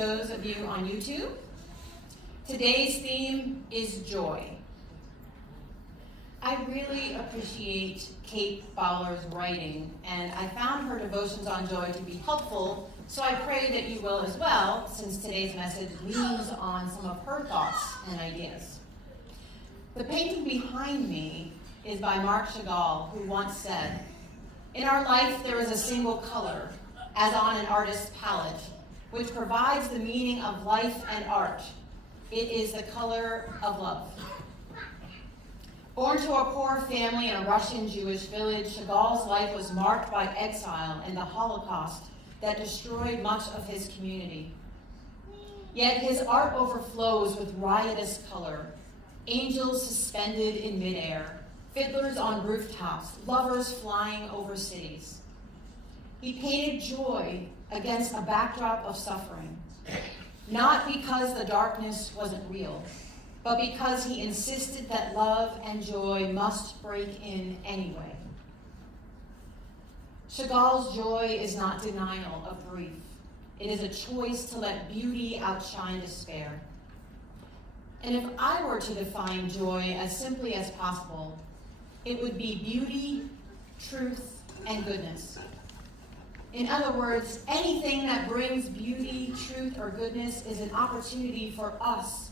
those of you on YouTube. Today's theme is joy. I really appreciate Kate Fowler's writing, and I found her devotions on joy to be helpful, so I pray that you will as well, since today's message leans on some of her thoughts and ideas. The painting behind me is by Marc Chagall, who once said, "In our life there is a single color, as on an artist's palette, which provides the meaning of life and art. It is the color of love." Born to a poor family in a Russian Jewish village, Chagall's life was marked by exile and the Holocaust that destroyed much of his community. Yet his art overflows with riotous color, angels suspended in midair, fiddlers on rooftops, lovers flying over cities. He painted joy against a backdrop of suffering, not because the darkness wasn't real, but because he insisted that love and joy must break in anyway. Chagall's joy is not denial of grief. It is a choice to let beauty outshine despair. And if I were to define joy as simply as possible, it would be beauty, truth, and goodness. In other words, anything that brings beauty, truth, or goodness is an opportunity for us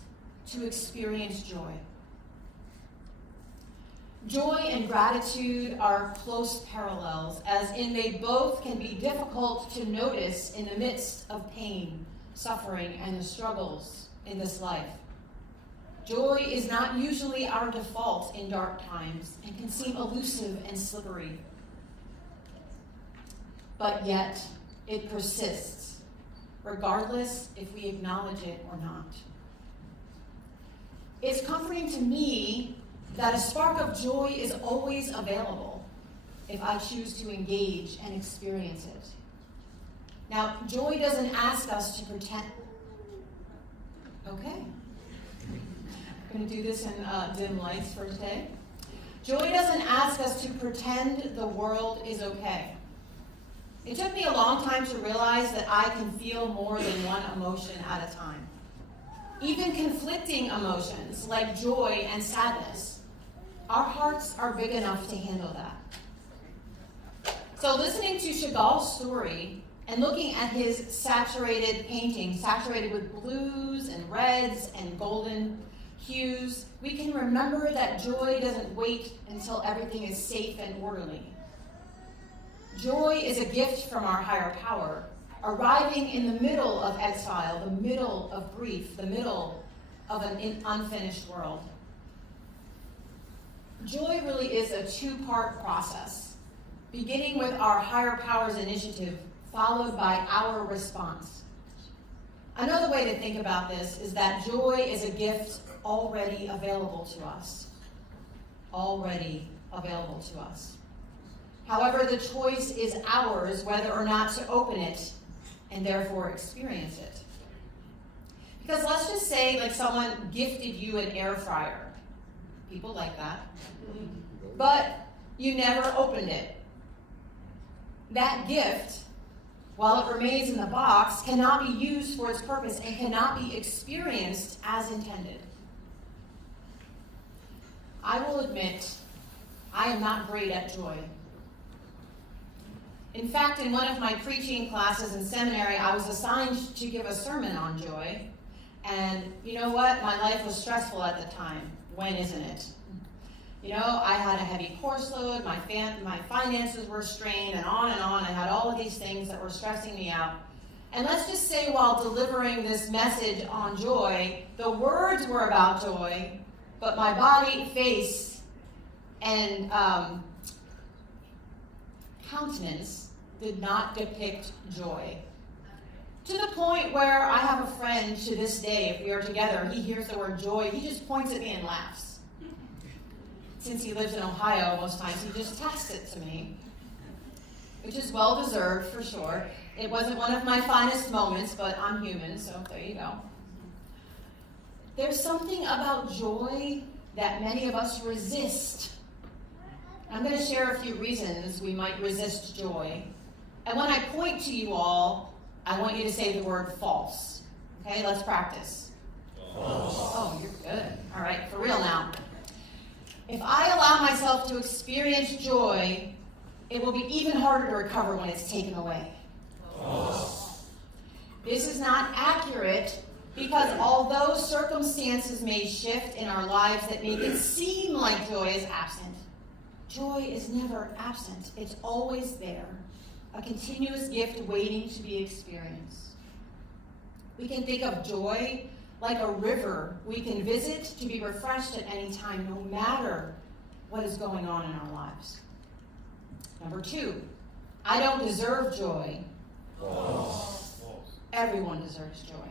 to experience joy. Joy and gratitude are close parallels, as in they both can be difficult to notice in the midst of pain, suffering, and the struggles in this life. Joy is not usually our default in dark times and can seem elusive and slippery. But yet, it persists, regardless if we acknowledge it or not. It's comforting to me that a spark of joy is always available if I choose to engage and experience it. Now, joy doesn't ask us to pretend. Okay. I'm going to do this in dim lights for today. Joy doesn't ask us to pretend the world is okay. It took me a long time to realize that I can feel more than one emotion at a time. Even conflicting emotions like joy and sadness. Our hearts are big enough to handle that. So listening to Chagall's story and looking at his saturated painting, saturated with blues and reds and golden hues, we can remember that joy doesn't wait until everything is safe and orderly. Joy is a gift from our higher power, arriving in the middle of exile, the middle of grief, the middle of an unfinished world. Joy really is a two-part process, beginning with our higher power's initiative, followed by our response. Another way to think about this is that joy is a gift already available to us. Already available to us. However, the choice is ours whether or not to open it and therefore experience it. Because let's just say like someone gifted you an air fryer. People like that. But you never opened it. That gift, while it remains in the box, cannot be used for its purpose and cannot be experienced as intended. I will admit, I am not great at joy. In fact, in one of my preaching classes in seminary, I was assigned to give a sermon on joy. And you know what? My life was stressful at the time. When isn't it? You know, I had a heavy course load, my finances were strained, and on and on. I had all of these things that were stressing me out. And let's just say while delivering this message on joy, the words were about joy, but my body, face, and countenance did not depict joy. To the point where I have a friend to this day, if we are together, he hears the word joy, he just points at me and laughs. Since he lives in Ohio most times, he just texts it to me, which is well-deserved for sure. It wasn't one of my finest moments, but I'm human, so there you go. There's something about joy that many of us resist. I'm going to share a few reasons we might resist joy. And when I point to you all, I want you to say the word false. Okay, let's practice. Oh, you're good. All right, for real now. If I allow myself to experience joy, it will be even harder to recover when it's taken away. This is not accurate because although circumstances may shift in our lives that make it seem like joy is absent, joy is never absent. It's always there, a continuous gift waiting to be experienced. We can think of joy like a river we can visit to be refreshed at any time, no matter what is going on in our lives. Number 2, I don't deserve joy. Everyone deserves joy.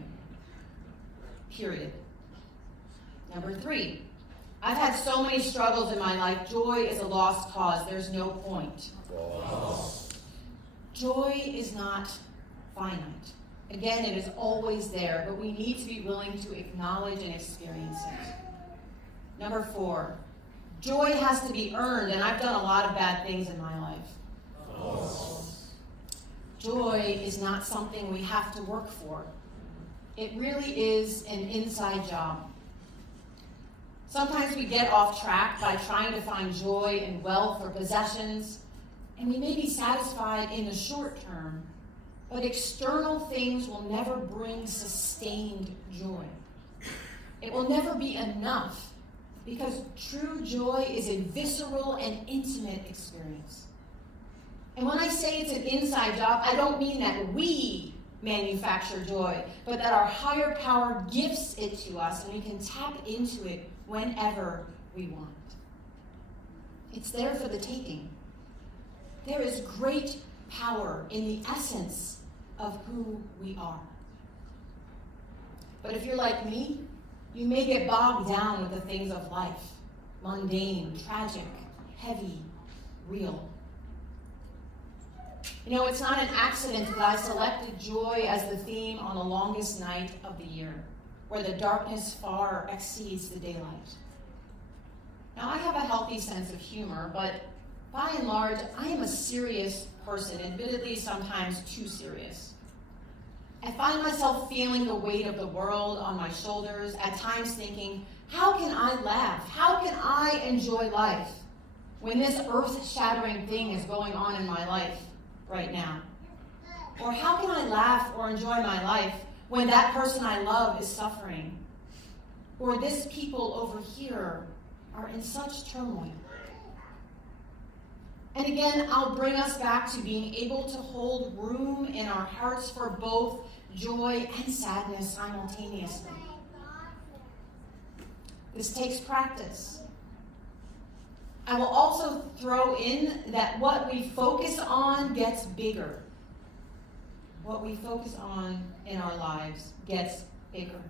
Period. Number 3, I've had so many struggles in my life. Joy is a lost cause. There's no point. Joy is not finite. Again, it is always there, but we need to be willing to acknowledge and experience it. Number 4, joy has to be earned, and I've done a lot of bad things in my life. Joy is not something we have to work for. It really is an inside job. Sometimes we get off track by trying to find joy in wealth or possessions, and we may be satisfied in the short term, but external things will never bring sustained joy. It will never be enough because true joy is a visceral and intimate experience. And when I say it's an inside job, I don't mean that we manufacture joy, but that our higher power gifts it to us and we can tap into it whenever we want. It's there for the taking. There is great power in the essence of who we are. But if you're like me, you may get bogged down with the things of life, mundane, tragic, heavy, real. You know, it's not an accident that I selected joy as the theme on the longest night of the year, where the darkness far exceeds the daylight. Now, I have a healthy sense of humor, but by and large, I am a serious person, admittedly sometimes too serious. I find myself feeling the weight of the world on my shoulders, at times thinking, how can I laugh? How can I enjoy life when this earth-shattering thing is going on in my life right now? Or how can I laugh or enjoy my life when that person I love is suffering? Or this people over here are in such turmoil? And again, I'll bring us back to being able to hold room in our hearts for both joy and sadness simultaneously. This takes practice. I will also throw in that what we focus on gets bigger. What we focus on in our lives gets bigger.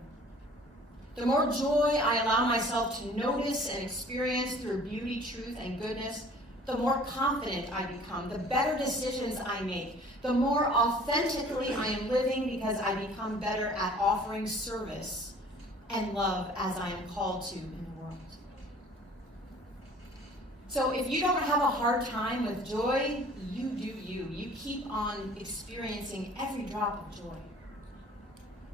The more joy I allow myself to notice and experience through beauty, truth, and goodness, the more confident I become, the better decisions I make, the more authentically I am living because I become better at offering service and love as I am called to in the world. So if you don't have a hard time with joy, you do you. You keep on experiencing every drop of joy.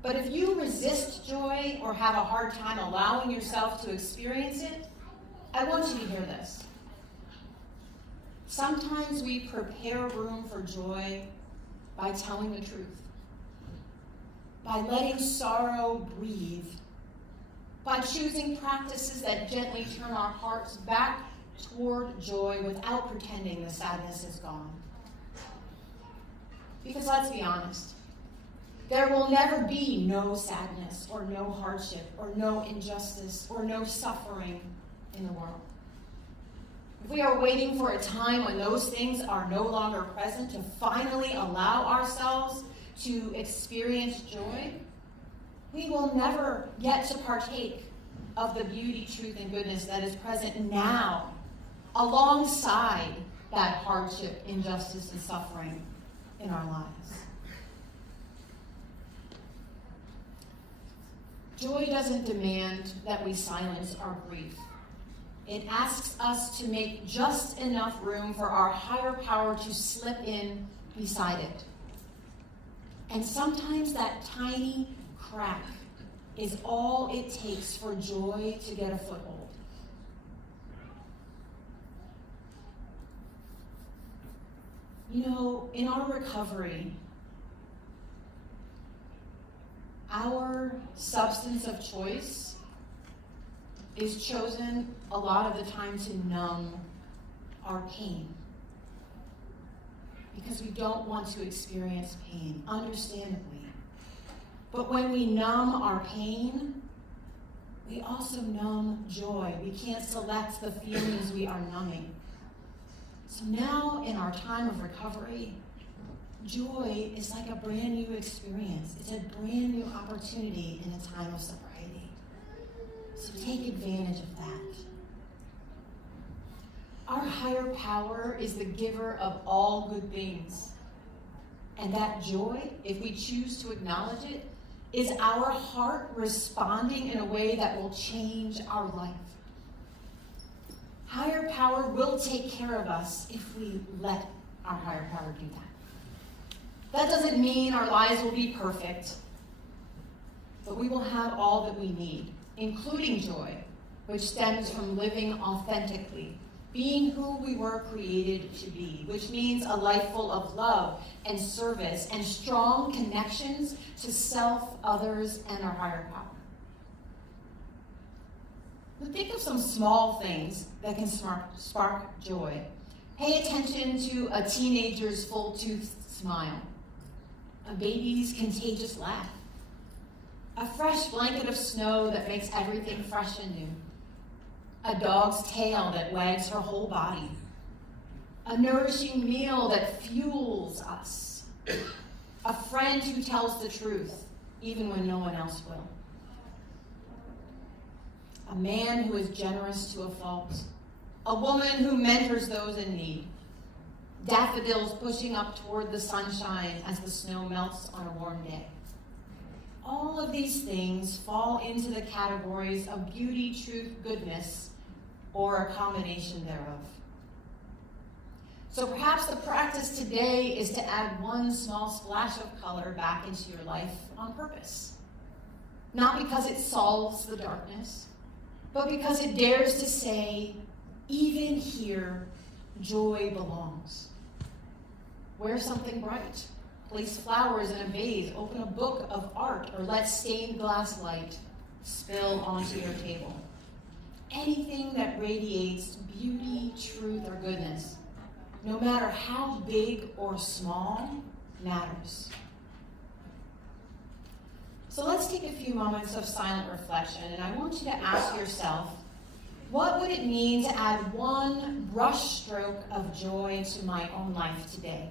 But if you resist joy or have a hard time allowing yourself to experience it, I want you to hear this. Sometimes we prepare room for joy by telling the truth, by letting sorrow breathe, by choosing practices that gently turn our hearts back toward joy without pretending the sadness is gone. Because let's be honest, there will never be no sadness or no hardship or no injustice or no suffering in the world. If we are waiting for a time when those things are no longer present to finally allow ourselves to experience joy, we will never get to partake of the beauty, truth, and goodness that is present now, alongside that hardship, injustice, and suffering in our lives. Joy doesn't demand that we silence our grief. It asks us to make just enough room for our higher power to slip in beside it. And sometimes that tiny crack is all it takes for joy to get a foothold. You know, in our recovery, our substance of choice is chosen a lot of the time to numb our pain. Because we don't want to experience pain, understandably. But when we numb our pain, we also numb joy. We can't select the feelings we are numbing. So now, in our time of recovery, joy is like a brand new experience. It's a brand new opportunity in a time of sobriety. So take advantage of that. Our higher power is the giver of all good things. And that joy, if we choose to acknowledge it, is our heart responding in a way that will change our life. Higher power will take care of us if we let our higher power do that. That doesn't mean our lives will be perfect, but we will have all that we need, including joy, which stems from living authentically, being who we were created to be, which means a life full of love and service and strong connections to self, others, and our higher power. But think of some small things that can spark joy. Pay attention to a teenager's full-toothed smile, a baby's contagious laugh, a fresh blanket of snow that makes everything fresh and new, a dog's tail that wags her whole body, a nourishing meal that fuels us, a friend who tells the truth even when no one else will, a man who is generous to a fault, a woman who mentors those in need, daffodils pushing up toward the sunshine as the snow melts on a warm day. All of these things fall into the categories of beauty, truth, goodness, or a combination thereof. So perhaps the practice today is to add one small splash of color back into your life on purpose. Not because it solves the darkness, but because it dares to say, even here, joy belongs. Wear something bright. Place flowers in a vase. Open a book of art, or let stained glass light spill onto your table. Anything that radiates beauty, truth, or goodness, no matter how big or small, matters. So let's take a few moments of silent reflection, and I want you to ask yourself, what would it mean to add one brush stroke of joy to my own life today?